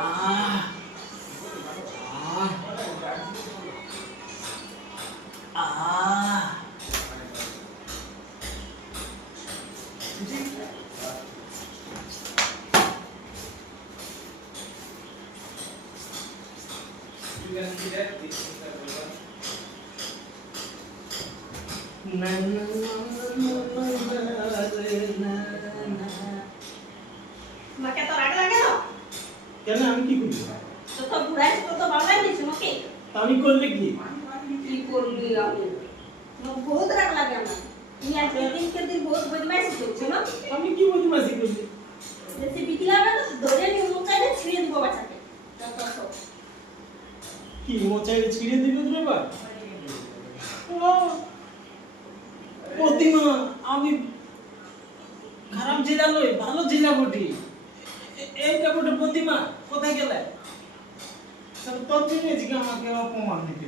আহ আহ না না তোমাকে তো রাগ লাগে না? কেন আমি কি করি? তো তো ঘুরাইছ তো বাবাই দিছ নাকি? আমি করলে কি? কি করলি আমি? বহুত রাগ লাগে আমার। তুমি আজ দিনকে দিন বহুত বদমাইশি করছো না? আমি কি বদমাশি করছি? বেশি বিকিলাবে তো ধরে নিয়ে মুচাইলে ছিঁড়ে দিব বাচ্চাকে। যত সব। কি মোচাইলে ছিঁড়ে দিবে রে বাবা? প্রতিমা আমি খারাপ জেলা লই ভালো জেলা বটি। এইটা বটে প্রতিমা কোথায় গেলে? সব তো চিনে আমাকে অপমান দিতে